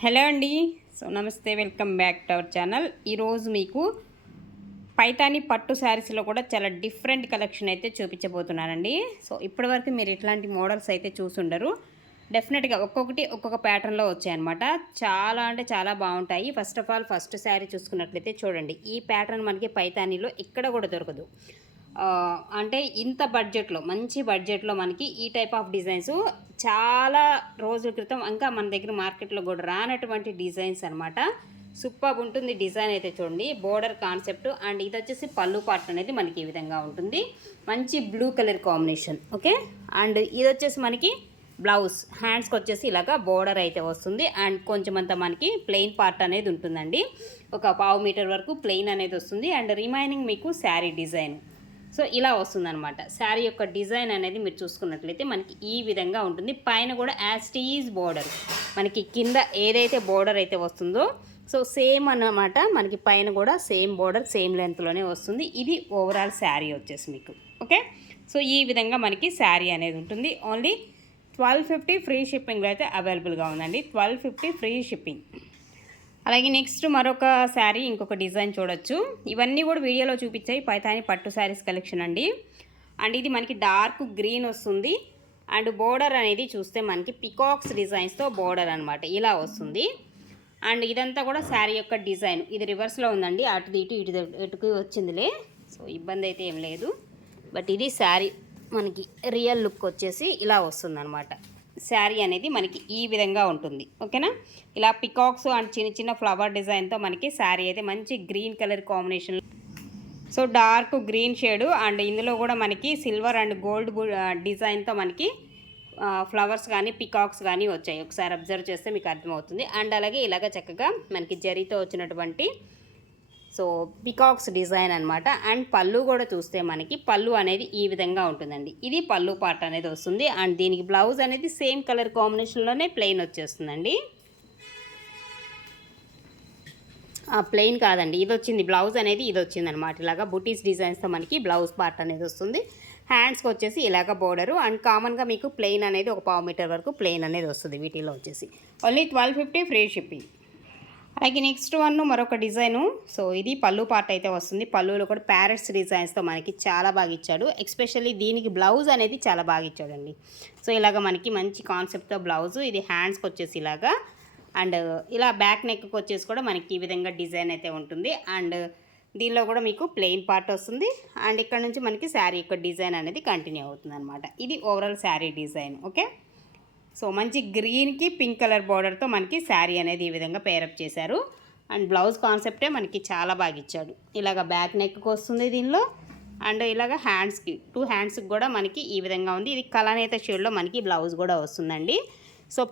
Hello అండి. నమస్తే, welcome back to our channel. ఈరోజు మీకు పైతాని పట్టు శారీస్లో కూడా చాలా డిఫరెంట్ కలెక్షన్ అయితే చూపించబోతున్నానండి. ఇప్పటివరకు మీరు ఇట్లాంటి మోడల్స్ అయితే చూసుండరు. డెఫినెట్గా ఒక్కొక్కటి ఒక్కొక్క ప్యాటర్న్లో వచ్చాయన్నమాట. చాలా అంటే చాలా బాగుంటాయి. First of all first sari చూసుకున్నట్లయితే చూడండి, ఈ ప్యాటర్న్ మనకి పైతానీలో ఎక్కడ కూడా దొరకదు. అంటే ఇంత బడ్జెట్లో, మంచి బడ్జెట్లో మనకి ఈ టైప్ ఆఫ్ డిజైన్స్ చాలా రోజుల క్రితం ఇంకా మన దగ్గర మార్కెట్లో కూడా రానటువంటి డిజైన్స్ అనమాట. సూపర్ ఉంటుంది డిజైన్ అయితే చూడండి. బోర్డర్ కాన్సెప్ట్ అండ్ ఇది వచ్చేసి పళ్ళు పార్ట్ అనేది మనకి ఈ విధంగా ఉంటుంది. మంచి blue colour combination. Okay, and ఇది వచ్చేసి మనకి బ్లౌజ్ హ్యాండ్స్కి వచ్చేసి ఇలాగా బోర్డర్ అయితే వస్తుంది. అండ్ కొంచెం అంతా మనకి ప్లెయిన్ పార్ట్ అనేది ఉంటుందండి. ఒక 1/2 మీటర్ వరకు ప్లెయిన్ అనేది వస్తుంది. అండ్ రిమైనింగ్ మీకు శారీ డిజైన్ ఇలా వస్తుందన్నమాట. శారీ యొక్క డిజైన్ అనేది మీరు చూసుకున్నట్లయితే మనకి ఈ విధంగా ఉంటుంది. పైన కూడా యాస్టీజ్ బోర్డర్, మనకి కింద ఏదైతే బోర్డర్ అయితే వస్తుందో సేమ్ అన్నమాట. మనకి పైన కూడా సేమ్ బోర్డర్ సేమ్ లెంత్లోనే వస్తుంది. ఇది ఓవరాల్ శారీ వచ్చేసి మీకు. ఓకే, ఈ విధంగా మనకి శారీ అనేది ఉంటుంది. ఓన్లీ 1250 ఫ్రీ షిప్పింగ్లో అయితే అవైలబుల్గా ఉందండి. 1250 ఫ్రీ షిప్పింగ్. అలాగే నెక్స్ట్ మరొక శారీ, ఇంకొక డిజైన్ చూడొచ్చు. ఇవన్నీ కూడా వీడియోలో చూపించాయి పైతాని పట్టు శారీస్ కలెక్షన్ అండి. అండ్ ఇది మనకి డార్క్ గ్రీన్ వస్తుంది. అండ్ బోర్డర్ అనేది చూస్తే మనకి పికాక్స్ డిజైన్స్తో బోర్డర్ అనమాట ఇలా వస్తుంది. అండ్ ఇదంతా కూడా శారీ యొక్క డిజైన్. ఇది రివర్స్లో ఉందండి, అటు ఇటుకు వచ్చిందిలే. ఇబ్బంది అయితే ఏం లేదు. బట్ ఇది శారీ మనకి రియల్ లుక్ వచ్చేసి ఇలా వస్తుంది అనమాట. శారీ అనేది మనకి ఈ విధంగా ఉంటుంది. ఓకేనా, ఇలా పికాక్స్ అండ్ చిన్న చిన్న ఫ్లవర్ డిజైన్తో మనకి శారీ అయితే మంచి green colour combination. Dark green shade and ఇందులో కూడా మనకి సిల్వర్ అండ్ గోల్డ్ డిజైన్తో మనకి ఫ్లవర్స్ కానీ పికాక్స్ కానీ వచ్చాయి. ఒకసారి అబ్జర్వ్ చేస్తే మీకు అర్థమవుతుంది. అండ్ అలాగే ఇలాగ చక్కగా మనకి జరీతో వచ్చినటువంటి పికాక్స్ డిజైన్ అనమాట. అండ్ పళ్ళు కూడా చూస్తే మనకి పళ్ళు అనేది ఈ విధంగా ఉంటుందండి. ఇది పళ్ళు పార్ట్ అనేది వస్తుంది. అండ్ దీనికి బ్లౌజ్ అనేది సేమ్ కలర్ కాంబినేషన్లోనే ప్లెయిన్ వచ్చేస్తుందండి. ప్లెయిన్ కాదండి, ఇది వచ్చింది బ్లౌజ్ అనేది, ఇది వచ్చింది అనమాట. ఇలాగా బుటీస్ డిజైన్స్తో మనకి బ్లౌజ్ పార్ట్ అనేది వస్తుంది. హ్యాండ్స్కి వచ్చేసి ఇలాగ బోర్డరు. అండ్ కామన్గా మీకు ప్లెయిన్ అనేది ఒక 1/2 మీటర్ వరకు ప్లెయిన్ అనేది వస్తుంది. వీటిలో వచ్చేసి ఓన్లీ 1250 ఫ్రీ షిప్పింగ్. అలాగే నెక్స్ట్ వన్ మరొక డిజైను. ఇది పళ్ళు పార్ట్ అయితే వస్తుంది. పళ్ళులో కూడా ప్యారెట్స్ డిజైన్స్తో మనకి చాలా బాగా ఇచ్చాడు. ఎస్పెషల్లీ దీనికి బ్లౌజ్ అనేది చాలా బాగా ఇచ్చాడండి. ఇలాగ మనకి మంచి కాన్సెప్ట్తో బ్లౌజు. ఇది హ్యాండ్స్కి వచ్చేసి ఇలాగా అండ్ ఇలా బ్యాక్ నెక్కి వచ్చేసి కూడా మనకి ఈ విధంగా డిజైన్ అయితే ఉంటుంది. అండ్ దీనిలో కూడా మీకు ప్లెయిన్ పార్ట్ వస్తుంది. అండ్ ఇక్కడ నుంచి మనకి శారీ యొక్క డిజైన్ అనేది కంటిన్యూ అవుతుంది అనమాట. ఇది ఓవరాల్ శారీ డిజైన్. ఓకే, మంచి గ్రీన్కి పింక్ కలర్ బార్డర్తో మనకి శారీ అనేది ఈ విధంగా పేరప్ చేశారు. అండ్ బ్లౌజ్ కాన్సెప్టే మనకి చాలా బాగా ఇచ్చాడు. ఇలాగ బ్యాక్ నెక్కి వస్తుంది దీనిలో. అండ్ ఇలాగ హ్యాండ్స్కి 2 హ్యాండ్స్కి కూడా మనకి ఈ విధంగా ఉంది. ఇది కలనేత షేడ్లో మనకి బ్లౌజ్ కూడా వస్తుందండి.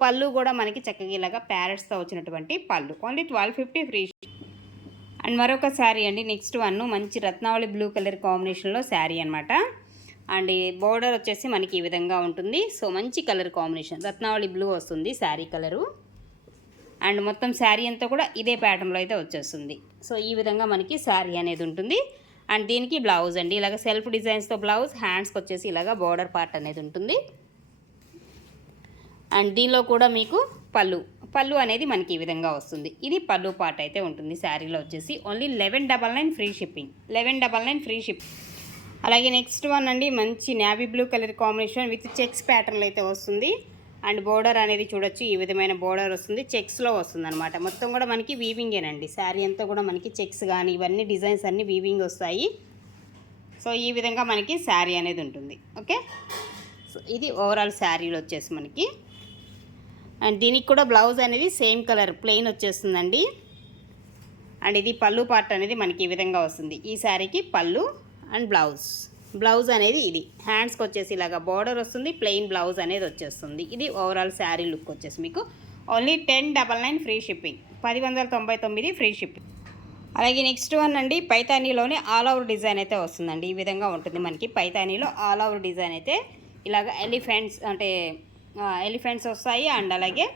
పళ్ళు కూడా మనకి చక్కగా ఇలాగ ప్యారెట్స్తో వచ్చినటువంటి పళ్ళు. Only 1250 free. అండ్ మరొక శారీ అండి. నెక్స్ట్ వన్ మంచి రత్నావళి బ్లూ కలర్ కాంబినేషన్లో శారీ అనమాట. అండ్ బోర్డర్ వచ్చేసి మనకి ఈ విధంగా ఉంటుంది. మంచి కలర్ కాంబినేషన్ రత్నావళి బ్లూ వస్తుంది శారీ కలరు. అండ్ మొత్తం శారీ అంతా కూడా ఇదే ప్యాటర్న్లో అయితే వచ్చేస్తుంది. ఈ విధంగా మనకి శారీ అనేది ఉంటుంది. అండ్ దీనికి బ్లౌజ్ అండి, ఇలాగ సెల్ఫ్ డిజైన్స్తో బ్లౌజ్. హ్యాండ్స్కి వచ్చేసి ఇలాగ బోర్డర్ పార్ట్ అనేది ఉంటుంది. అండ్ దీనిలో కూడా మీకు పళ్ళు అనేది మనకి ఈ విధంగా వస్తుంది. ఇది పళ్ళు పార్ట్ అయితే ఉంటుంది శారీలో వచ్చేసి. Only 1199 free shipping. 1199 free shipping. అలాగే నెక్స్ట్ వన్ అండి, మంచి navy blue colour combination with checks ప్యాటర్న్లో అయితే వస్తుంది. అండ్ బోర్డర్ అనేది చూడొచ్చు, ఈ విధమైన బోర్డర్ వస్తుంది. చెక్స్లో వస్తుంది అనమాట. మొత్తం కూడా మనకి వీవింగేనండి. శారీ అంతా కూడా మనకి చెక్స్ కానీ ఇవన్నీ డిజైన్స్ అన్నీ వీవింగ్ వస్తాయి. ఈ విధంగా మనకి శారీ అనేది ఉంటుంది. ఓకే, ఇది ఓవరాల్ శారీలో వచ్చేసి మనకి. అండ్ దీనికి కూడా బ్లౌజ్ అనేది సేమ్ కలర్ ప్లెయిన్ వచ్చేస్తుందండి. అండ్ ఇది పళ్ళు పార్ట్ అనేది మనకి ఈ విధంగా వస్తుంది. ఈ శారీకి పళ్ళు అండ్ బ్లౌజ్ అనేది ఇది. హ్యాండ్స్కి వచ్చేసి ఇలాగా బోర్డర్ వస్తుంది. ప్లెయిన్ బ్లౌజ్ అనేది వచ్చేస్తుంది. ఇది ఓవరాల్ శారీ లుక్ వచ్చేసి మీకు. Only 1099 free shipping. 1099 free shipping. అలాగే నెక్స్ట్ వన్ అండి, పైతానీలోనే ఆల్ ఓవర్ డిజైన్ అయితే వస్తుందండి. ఈ విధంగా ఉంటుంది మనకి పైతానీలో ఆల్ ఓవర్ డిజైన్ అయితే. ఇలాగ ఎలిఫెంట్స్ వస్తాయి. అండ్ అలాగే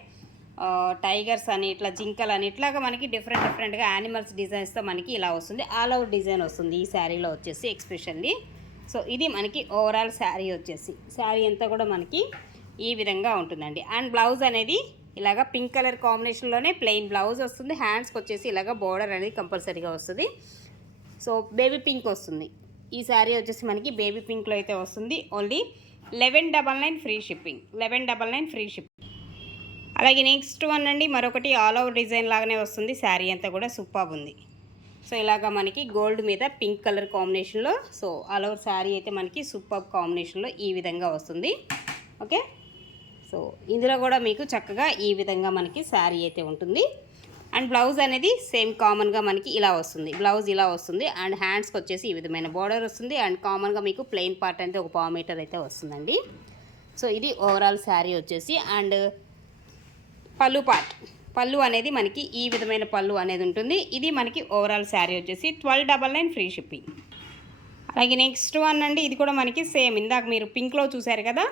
టైగర్స్ అని, ఇట్లా జింకలు అని, ఇట్లాగా మనకి డిఫరెంట్గా యానిమల్స్ డిజైన్స్తో మనకి ఇలా వస్తుంది. ఆల్ ఓవర్ డిజైన్ వస్తుంది ఈ శారీలో వచ్చేసి ఎక్స్పెషల్లీ. ఇది మనకి ఓవరాల్ శారీ వచ్చేసి. శారీ అంతా కూడా మనకి ఈ విధంగా ఉంటుందండి. అండ్ బ్లౌజ్ అనేది ఇలాగా పింక్ కలర్ కాంబినేషన్లోనే ప్లెయిన్ బ్లౌజ్ వస్తుంది. హ్యాండ్స్కి వచ్చేసి ఇలాగ బోర్డర్ అనేది కంపల్సరీగా వస్తుంది. సో బేబీ పింక్ వస్తుంది. ఈ శారీ వచ్చేసి మనకి బేబీ పింక్లో అయితే వస్తుంది. Only 1199 free shipping. 1199 free shipping. అలాగే నెక్స్ట్ వన్ అండి, మరొకటి ఆల్ ఓవర్ డిజైన్ లాగానే వస్తుంది. శారీ అంతా కూడా సూపర్ ఉంది. సో ఇలాగ మనకి గోల్డ్ మీద పింక్ కలర్ కాంబినేషన్లో, సో ఆల్ ఓవర్ శారీ అయితే మనకి సూపర్ కాంబినేషన్లో ఈ విధంగా వస్తుంది. ఓకే, సో ఇందులో కూడా మీకు చక్కగా ఈ విధంగా మనకి శారీ అయితే ఉంటుంది. అండ్ బ్లౌజ్ అనేది సేమ్ కామన్గా మనకి ఇలా వస్తుంది. బ్లౌజ్ ఇలా వస్తుంది. అండ్ హ్యాండ్స్కి వచ్చేసి ఈ విధమైన బార్డర్ వస్తుంది. అండ్ కామన్గా మీకు ప్లెయిన్ పార్ట్ అయితే ఒక 1 మీటర్ అయితే వస్తుందండి. సో ఇది ఓవరాల్ శారీ వచ్చేసి. అండ్ పళ్ళు పార్ట్, పళ్ళు అనేది మనకి ఈ విధమైన పళ్ళు అనేది ఉంటుంది. ఇది మనకి ఓవరాల్ శారీ వచ్చేసి 1299 ఫ్రీ షిప్పింగ్. అలాగే నెక్స్ట్ వన్ అండి, ఇది కూడా మనకి సేమ్ ఇందాక మీరు పింక్లో చూసారు కదా,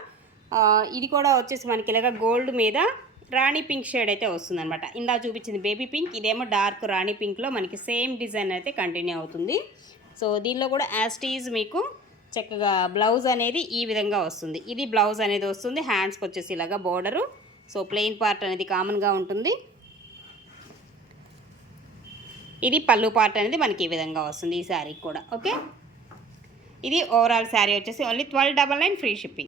ఇది కూడా వచ్చేసి మనకి ఇలాగ గోల్డ్ మీద రాణి పింక్ షేడ్ అయితే వస్తుందన్నమాట. ఇందా చూపించింది బేబీ పింక్, ఇదేమో డార్క్ రాణి పింక్లో మనకి సేమ్ డిజైన్ అయితే కంటిన్యూ అవుతుంది. సో దీనిలో కూడా యాస్టీజ్ మీకు చక్కగా బ్లౌజ్ అనేది ఈ విధంగా వస్తుంది. ఇది బ్లౌజ్ అనేది వస్తుంది. హ్యాండ్స్కి వచ్చేసి ఇలాగా బోర్డరు. సో ప్లెయిన్ పార్ట్ అనేది కామన్గా ఉంటుంది. ఇది పళ్ళు పార్ట్ అనేది మనకి ఈ విధంగా వస్తుంది ఈ శారీకి కూడా. ఓకే, ఇది ఓవరాల్ శారీ వచ్చేసి ఓన్లీ 1299 ఫ్రీ షిప్పింగ్.